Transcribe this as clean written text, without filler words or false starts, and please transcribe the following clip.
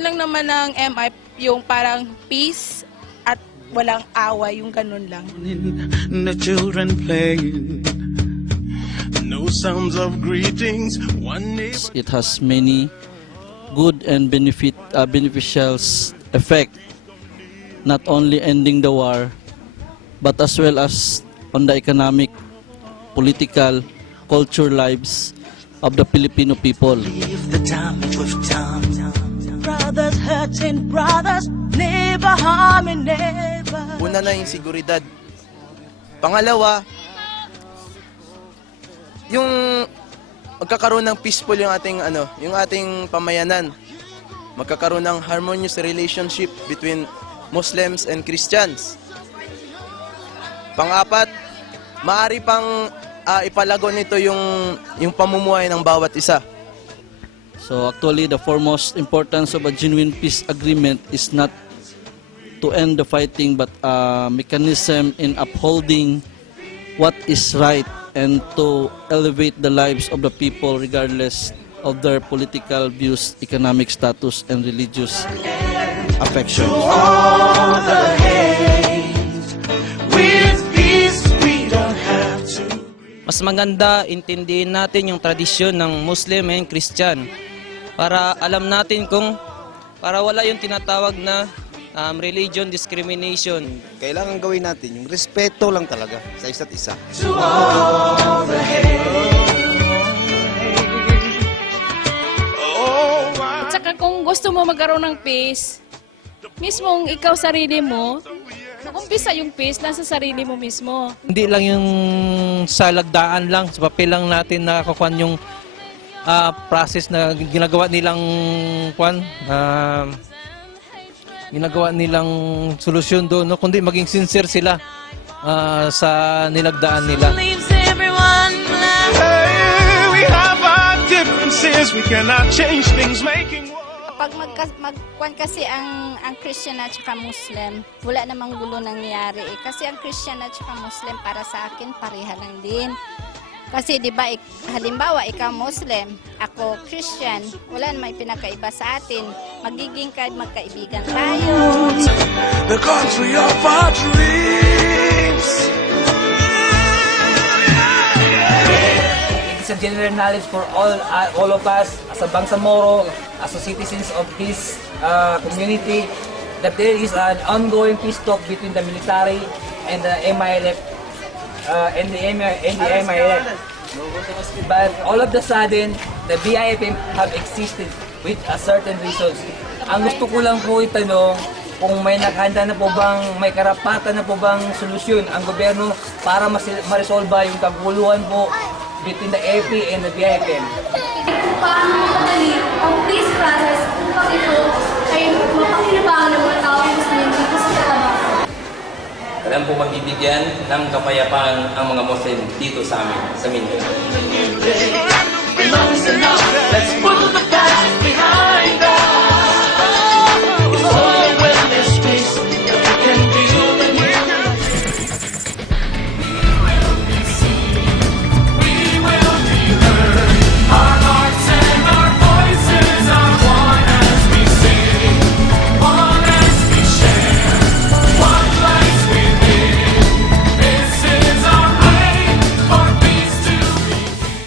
sinasabi lang naman ng MI yung parang peace at walang away, yung ganun lang. The children playing, no sounds of greetings. One neighbor. It has many good and beneficial effect, not only ending the war, but as well as on the economic, political, culture lives of the Filipino people. Leave the damage we've done. Brothers hurting brothers, never harming neighbor. Una na yung seguridad. Pangalawa, yung magkakaroon ng peaceful yung ating pamayanan. Magkakaroon ng harmonious relationship between Muslims and Christians. Pang-apat, maaari pang ipalago nito yung pamumuhay ng bawat isa. So actually, the foremost importance of a genuine peace agreement is not to end the fighting, but a mechanism in upholding what is right and to elevate the lives of the people regardless of their political views, economic status, and religious affection. All the hate, with peace we don't have to. Mas maganda intindihin natin yung tradisyon ng Muslim and Christian para alam natin para wala yung tinatawag na religion discrimination. Kailangan gawin natin yung respeto lang talaga sa isa't isa. To all the hate. Oh, At saka kung gusto mo magkaroon ng peace, mismong ikaw sarili mo, nakumpisa yung peace, nasa sarili mo mismo. Hindi lang yung sa lagdaan lang, sa papel lang natin nakakuha yung process na ginagawa nilang solusyon doon, no? Kundi maging sincere sila sa nilagdaan nila. hey, we have our differences. We cannot change things making war. Pag magkuhan kasi ang Christian at saka Muslim, wala namang gulo nangyayari eh. Kasi ang Christian at saka Muslim para sa akin pareha lang din. Kasi di ba halimbawa ikaw Muslim, ako Christian, wala namang pinakaiba sa atin. Magkaibigan tayo. The country of our dreams. It's a general knowledge for all of us as a Bangsamoro, as a citizens of this community, that there is an ongoing peace talk between the military and the MILF and the MILF. But all of the sudden, the BIFM have existed with a certain reasons. Ang gusto ko lang po itanong, kung may naghanda na po bang, may karapatan na po bang solusyon ang gobyerno para ma-resolve yung kaguluhan po between the AP and the BIFM. Paano mapadali ang peace process upang ito ay mapakinabangan ng mga tao Muslim dito sa Calabas? Alam po magbibigyan ng kapayapaan ang mga Muslim dito sa amin, sa Mindanao. Let's put the past behind us.